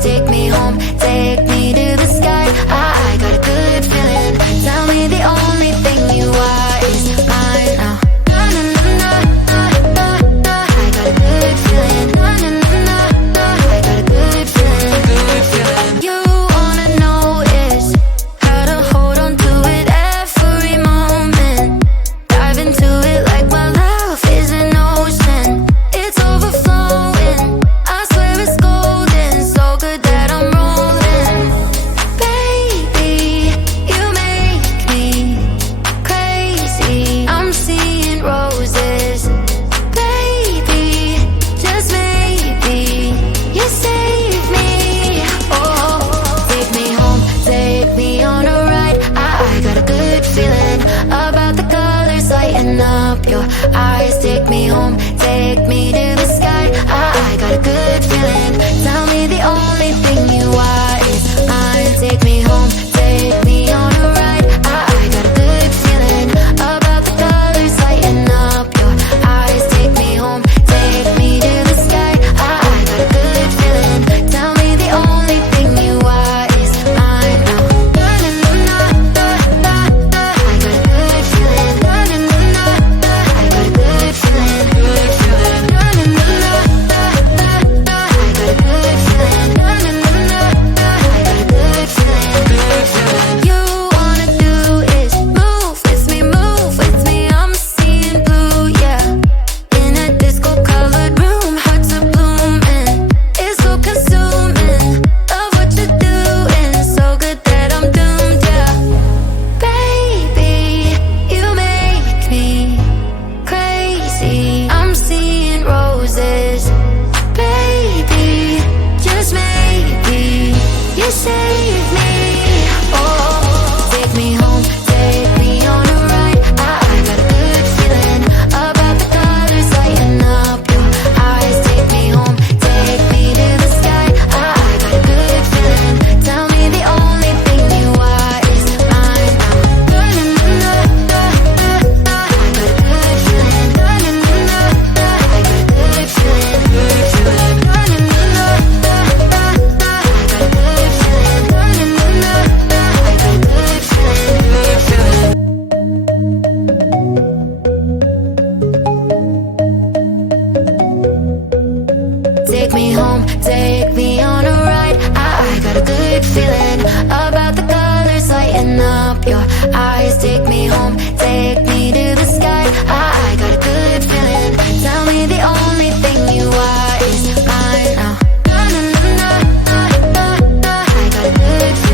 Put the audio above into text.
take me home, take me to the sky. I got a good feeling. Tell me the only thing you are is mine now. Na na na na na na. I got a good feeling. Na na na na na. I got a good feeling. Good feeling. You wanna know is how to hold on to it every moment. Dive into it like my love is an ocean. It's overflowing. I swear it's golden. So good that I'm rolling. Baby, you make me crazy. I'm seeing roses. Baby, just maybe you save me. Oh, take me home, take me on a ride. I got a good feeling about the colors lighting up your eyes. Take me home, take me to the sky. I got a good feeling. Tell me the only thing you are is mine. Take me home, take me on a ride. I got a good feeling about the colors lighting up your eyes. Take me home, take me to the sky. I got a good feeling. Tell me the only thing you are is mine now. Na na na na na na. I got a good feeling. Na na na na na. I got a good feeling. Good feeling. Na na na na na na. I got a good feeling. Na na na na na. I got a good feeling. Good feeling. You wanna do is move with me, I'm seeing blue, yeah. In a disco colored room, hearts are blooming. It's so consuming. Love what you're doing, so good that I'm doomed, yeah. Baby, you make me crazy. I'm seeing roses. Baby, just maybe you save me. Oh, take me home, take me on a ride. I got a good feeling about the colors lighting up your eyes. Take me home, take me to the sky. I got a good feeling. Tell me the only thing you are is mine now. Na na na na na na. I got a good feeling. Na na na na na. I got a good feeling. Good feeling. Na na na na na na. I got a good feeling. Na na na na na. I got a good feeling. Good feeling. Take me home, take me on a ride. I got a good feeling about the colors lighting up your eyes. Take me home, take me to